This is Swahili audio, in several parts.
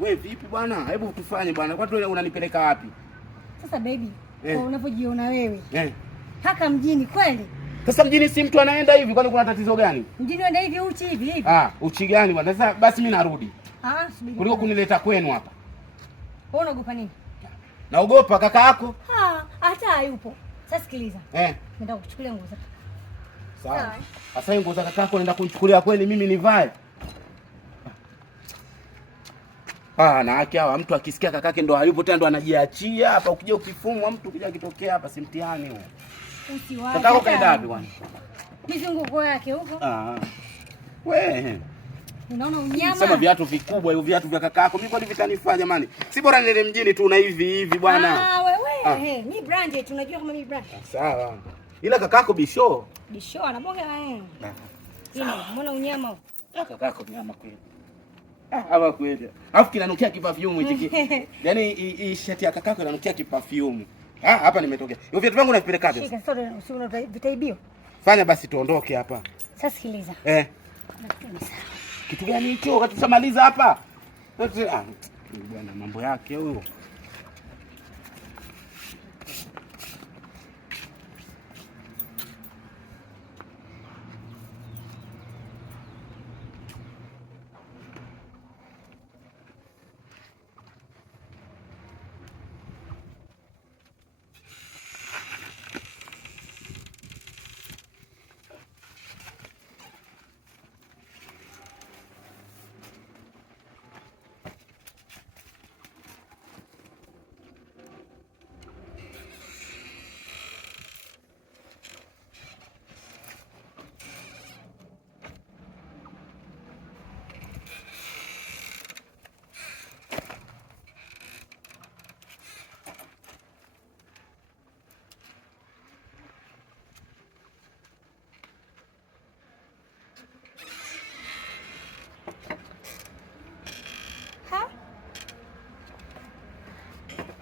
Wewe vipi bwana? Hebu tufanye bwana. Kwa nini unanipeleka wapi? Sasa baby, kwa unavyojiona wewe. Haka mjini kweli? Sasa mjini si mtu anaenda hivi, kwani kuna tatizo gani? Mjini unaenda hivi uchi hivi. Uchi gani bwana? Sasa basi mimi narudi. Subiri. Kuliko kunileta kwenu hapa. Wewe unaogopa nini? Naogopa kaka yako. Hata hayupo. Sasa sikiliza. Nenda kuchukulia nguo zako. Sawa. Sasa nguo za kaka yako naenda kunichukulia kweli mimi nivae? Na haki hawa mtu akisikia kakake ndo hayupo tena ndo anajiachia hapa. Ukija ukifumwa mtu ukija kitokea hapa si mtihani huo. Usiwaje. Kakako kaenda wapi bwana? Mizunguko yake huko. Wewe. Unaona unyama? Sema viatu vikubwa hivyo viatu vya kakako. Mimi kwani vitanifaa jamani? Si bora nile mjini tu na hivi bwana. Wewe. Ni brand tunajua kama ni brand. Sawa. Ila kakako bisho. Bisho anabonga wewe. Mbona unyama huo? Kakako nyama kweli. Hawa kweli. Alafu kinanukia kiperfume hiki. Yaani hii shati ya kakako inanukia kiperfume. Hapa nimetokea. Hiyo viatu vangu navipeleka wapi? Shika soda usiona vitaibio. Fanya basi tuondoke hapa. Sasa sikiliza. Kitu gani hicho? Wakati tusamaliza hapa. Bwana mambo yake huyo.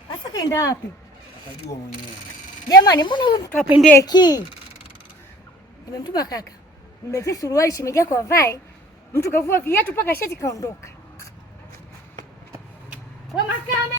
Sasa kaenda wapi? Atajua mwenyewe. Jamani, mbona wewe mtu apendeki? Nimemtuma kaka. Nimetia suruali shemeji yako avae. Mtu kavua viatu mpaka shati kaondoka. Kwa makame